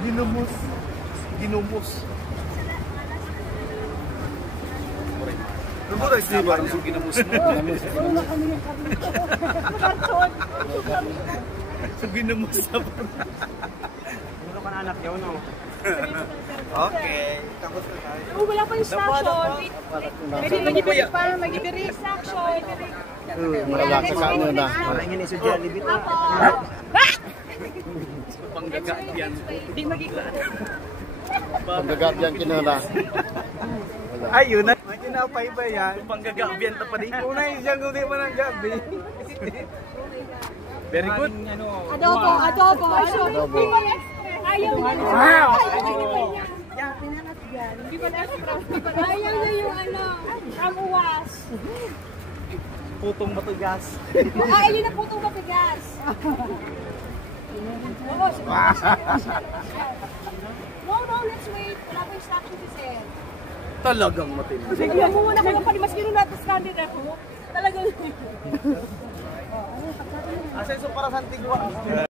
Ginumos. Ginumos. Ano ba tayo siya parang yung ginumos mo? Wala kami yung karton. So ginumos na parang. Ano ka na anak yaw, no? Okay. Tapos na tayo. Oh, wala pa instruction. Pwede mag-ibig pa, mag-ibig instruction. Wala ka sa ano na. Parang yun yung sudyan, libit na. Panggagyan. Hindi mag-ibig. Pagkagabyan kinala. Ay, yun na. Kinapay ba yan? Panggagabyan na pa rin. Una yung dyan kung di man ang gabi. Very good. Adobo, adobo, adobo. Ayaw niya. Wow! Hindi pa na-express. Ayaw niya yung ano, ang uwas. Putong matugas. Ayaw yun na putong matigas. No, let's wait. Wala pa instruction si Sir. Talagang matindi. Sige, muna ko lang palimaskino natin sa kanila ko. Talagang. Asenso para sa Antigua.